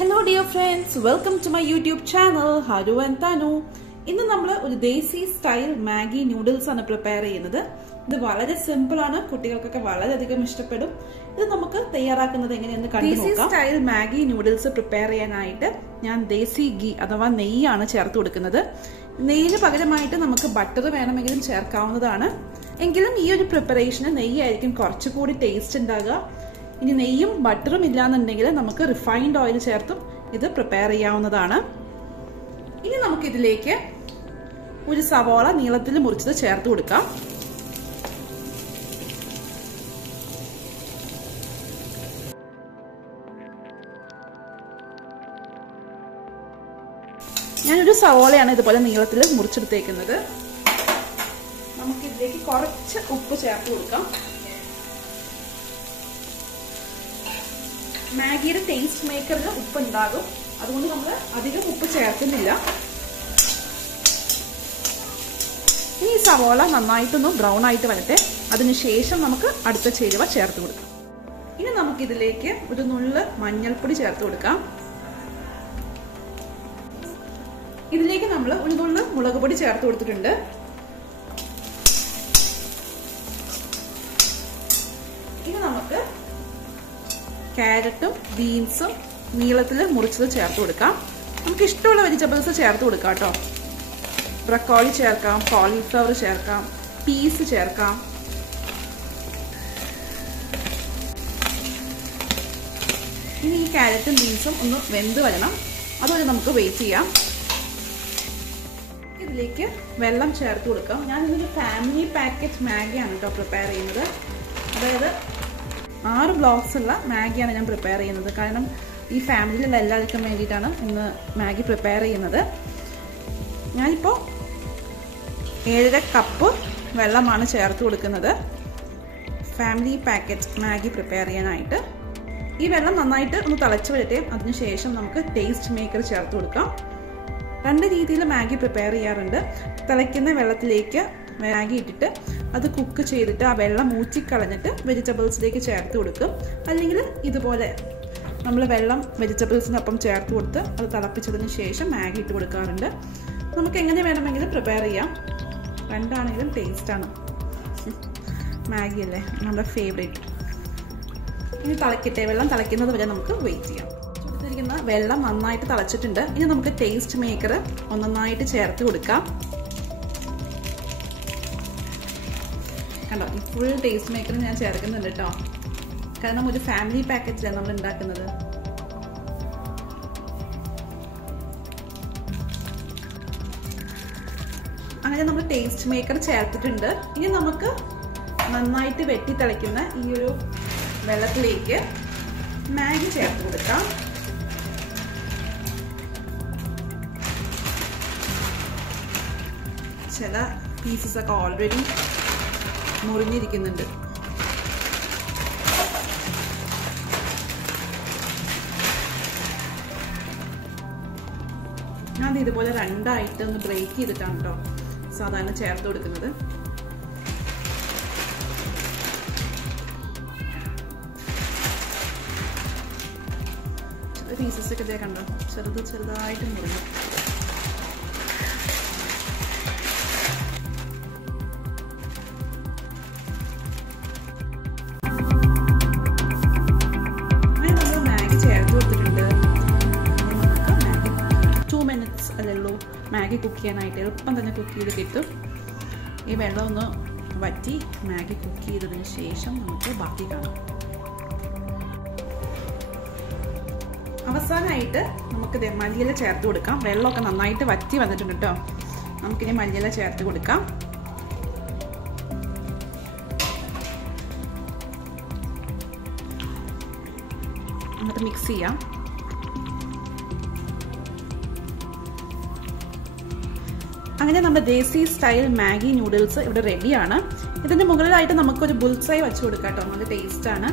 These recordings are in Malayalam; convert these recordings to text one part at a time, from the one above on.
Hello dear friends, welcome to my YouTube channel Haru and Tanu. ഇന്ന് നമ്മൾ ഒരു ദേശി സ്റ്റൈൽ മാഗി നൂഡിൽസ് ആണ് പ്രിപ്പയർ ചെയ്യുന്നത്. ഇത് വളരെ സിമ്പിൾ ആണ്, കുട്ടികൾക്കൊക്കെ വളരെയധികം ഇഷ്ടപ്പെടും. ഇത് നമുക്ക് തയ്യാറാക്കുന്നത് എങ്ങനെയെന്ന് കണ്ടു നോക്കാം. ദേശി സ്റ്റൈൽ മാഗി നൂഡിൽസ് പ്രിപ്പയർ ചെയ്യാനായിട്ട് ഞാൻ ദേശി ഗീ അഥവാ നെയ്യാണ് ചേർത്ത് കൊടുക്കുന്നത്. നെയ്യിന് പകരമായിട്ട് നമുക്ക് ബട്ടർ വേണമെങ്കിലും ചേർക്കാവുന്നതാണ്. എങ്കിലും ഈ ഒരു പ്രിപ്പറേഷന് നെയ്യായിരിക്കും കുറച്ചുകൂടി ടേസ്റ്റ് ഉണ്ടാകുക. ഇനി നെയ്യും ബട്ടറും ഇല്ലാന്നുണ്ടെങ്കിൽ നമുക്ക് റിഫൈൻഡ് ഓയിൽ ചേർത്തും ഇത് പ്രിപ്പയർ ചെയ്യാവുന്നതാണ്. ഇനി നമുക്ക് ഇതിലേക്ക് ഒരു സവാള നീളത്തിൽ മുറിച്ചത് ചേർത്ത് കൊടുക്കാം. ഞാനൊരു സവാളയാണ് ഇതുപോലെ നീളത്തിൽ മുറിച്ചെടുത്തേക്കുന്നത്. നമുക്ക് ഇതിലേക്ക് കുറച്ച് ഉപ്പ് ചേർത്ത് കൊടുക്കാം. മാഗിയുടെ ടേസ്റ്റ് മേക്കറിൽ ഉപ്പ് ഉണ്ടാകും, അതുകൊണ്ട് നമ്മൾ അധികം ഉപ്പ് ചേർക്കുന്നില്ല. ഇനി ഈ സവോള നന്നായിട്ടൊന്ന് ബ്രൗൺ ആയിട്ട് വരട്ടെ. അതിനുശേഷം നമുക്ക് അടുത്ത ചേരുവ ചേർത്ത് കൊടുക്കാം. ഇനി നമുക്കിതിലേക്ക് ഒരു നുള്ള് മഞ്ഞൾപ്പൊടി ചേർത്ത് കൊടുക്കാം. ഇതിലേക്ക് നമ്മൾ ഒരു നുള്ള് മുളക് പൊടി ചേർത്ത് കൊടുത്തിട്ടുണ്ട്. ഇനി നമുക്ക് ക്യാരറ്റും ബീൻസും നീളത്തിൽ മുറിച്ചത് ചേർത്ത് കൊടുക്കാം. നമുക്ക് ഇഷ്ടമുള്ള വെജിറ്റബിൾസ് ചേർത്ത് കൊടുക്കാം കേട്ടോ. ബ്രക്കോളി ചേർക്കാം, കോളിഫ്ലവർ ചേർക്കാം, പീസ് ചേർക്കാം. ഇനി ഈ ക്യാരറ്റും ബീൻസും ഒന്ന് വെന്ത് വരണം, അതുവരെ നമുക്ക് വെയിറ്റ് ചെയ്യാം. ഇതിലേക്ക് വെള്ളം ചേർത്ത് കൊടുക്കാം. ഞാൻ ഇന്നൊരു ഫാമിലി പാക്കറ്റ് മാഗിയാണ് കേട്ടോ പ്രിപ്പയർ ചെയ്യുന്നത്. അതായത് 6 ബ്ലോക്സ് ഉള്ള മാഗിയാണ് ഞാൻ പ്രിപ്പയർ ചെയ്യുന്നത്. കാരണം ഈ ഫാമിലിയിലുള്ള എല്ലാവർക്കും വേണ്ടിയിട്ടാണ് ഇന്ന് മാഗി പ്രിപ്പയർ ചെയ്യുന്നത്. ഞാനിപ്പോൾ 7.5 കപ്പ് വെള്ളമാണ് ചേർത്ത് കൊടുക്കുന്നത് ഫാമിലി പാക്കറ്റ് മാഗി പ്രിപ്പയർ ചെയ്യാനായിട്ട്. ഈ വെള്ളം നന്നായിട്ട് ഒന്ന് തിളച്ച് വരട്ടെ. അതിനുശേഷം നമുക്ക് ടേസ്റ്റ് മേക്കർ ചേർത്ത് കൊടുക്കാം. 2 രീതിയിൽ മാഗി പ്രിപ്പയർ ചെയ്യാറുണ്ട്. തിളയ്ക്കുന്ന വെള്ളത്തിലേക്ക് മാഗി ഇട്ടിട്ട് അത് കുക്ക് ചെയ്തിട്ട് ആ വെള്ളം ഊറ്റിക്കളഞ്ഞിട്ട് വെജിറ്റബിൾസിലേക്ക് ചേർത്ത് കൊടുക്കും. അല്ലെങ്കിൽ ഇതുപോലെ നമ്മൾ വെള്ളം വെജിറ്റബിൾസിനൊപ്പം ചേർത്ത് കൊടുത്ത് അത് തിളപ്പിച്ചതിന് ശേഷം മാഗി ഇട്ട് കൊടുക്കാറുണ്ട്. നമുക്ക് എങ്ങനെ വേണമെങ്കിലും പ്രിപ്പയർ ചെയ്യാം. രണ്ടാണെങ്കിലും ടേസ്റ്റാണ്. മാഗി അല്ലേ നമ്മുടെ ഫേവറേറ്റ്. ഇനി തിളക്കട്ടെ. വെള്ളം തിളയ്ക്കുന്നത് വരെ നമുക്ക് വെയിറ്റ് ചെയ്യാം. ചുടുത്തിരിക്കുന്ന വെള്ളം നന്നായിട്ട് തിളച്ചിട്ടുണ്ട്. ഇനി നമുക്ക് ടേസ്റ്റ് മേക്കർ നന്നായിട്ട് ചേർത്ത് കൊടുക്കാം. കണ്ടോ, ഈ ഫുൾ ടേസ്റ്റ് മേക്കർ ഞാൻ ചേർക്കുന്നുണ്ട് കേട്ടോ. കാരണം ഒരു ഫാമിലി പാക്കറ്റിലാണ് നമ്മൾ ഉണ്ടാക്കുന്നത്. അങ്ങനെ നമ്മൾ ടേസ്റ്റ് മേക്കർ ചേർത്തിട്ടുണ്ട്. ഇനി നമുക്ക് നന്നായിട്ട് വെട്ടി തിളയ്ക്കുന്ന ഈ ഒരു വെള്ളത്തിലേക്ക് മാഗി ചേർത്ത് കൊടുക്കാം. ചില പീസസ് ഒക്കെ ഓൾറെഡി മുറിഞ്ഞിരിക്കുന്നുണ്ട്. ഞാൻ ഇതുപോലെ 2 ആയിട്ട് ഒന്ന് ബ്രേക്ക് ചെയ്തിട്ടാണ് കേട്ടോ സാധാരണ ചേർത്ത് കൊടുക്കുന്നത്. ചില പീസസ് ഒക്കെ ഇതേ കണ്ടോ, ചെറുതായിട്ട് മുറിഞ്ഞു. അല്ലല്ലോ മാഗി കുക്ക് ചെയ്യാനായിട്ട് എളുപ്പം തന്നെ കുക്ക് ചെയ്ത് കിട്ടും. ഈ വെള്ളം ഒന്ന് വറ്റി മാഗി കുക്ക് ചെയ്തതിന് ശേഷം നമുക്ക് ബാക്കി കാണാം. അവസാനമായിട്ട് നമുക്കിത് മല്ലിയില ചേർത്ത് കൊടുക്കാം. വെള്ളമൊക്കെ നന്നായിട്ട് വറ്റി വന്നിട്ടുണ്ട് കേട്ടോ. നമുക്കിനി മല്ലിയില ചേർത്ത് കൊടുക്കാം. എന്നിട്ട് മിക്സ് ചെയ്യാം. അങ്ങനെ നമ്മുടെ ദേശി സ്റ്റൈൽ മാഗി നൂഡിൽസ് ഇവിടെ റെഡിയാണ്. ഇതിന്റെ മുകളിലായിട്ട് നമുക്കൊരു ബുൾസൈ വെച്ച് കൊടുക്കാം കേട്ടോ. നല്ല ടേസ്റ്റാണ്.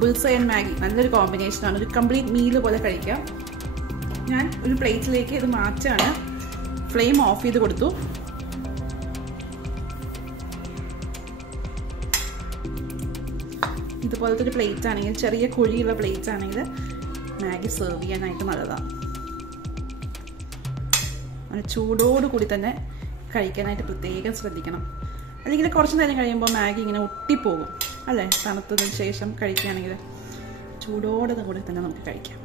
ബുൾസൈ ആൻഡ് മാഗി നല്ലൊരു കോമ്പിനേഷനാണ്. ഒരു കംപ്ലീറ്റ് മീൽ പോലെ കഴിക്കാം. ഞാൻ ഒരു പ്ലേറ്റിലേക്ക് ഇത് മാറ്റാണ്. ഫ്ലെയിം ഓഫ് ചെയ്ത് കൊടുത്തു. ഇതുപോലത്തെ ഒരു പ്ലേറ്റ് ആണെങ്കിൽ, ചെറിയ കുഴിയുള്ള പ്ലേറ്റ് ആണെങ്കിൽ മാഗി സെർവ് ചെയ്യാനായിട്ട് നല്ലതാണ്. ചൂടോടുകൂടി തന്നെ കഴിക്കാനായിട്ട് പ്രത്യേകം ശ്രദ്ധിക്കണം. അല്ലെങ്കിൽ കുറച്ച് നേരം കഴിയുമ്പോൾ മാഗി ഇങ്ങനെ ഒട്ടിപ്പോകും അല്ലേ? തണുത്തതിന് ശേഷം കഴിക്കുകയാണെങ്കിൽ ചൂടോടെ കൂടി തന്നെ നമുക്ക് കഴിക്കാം.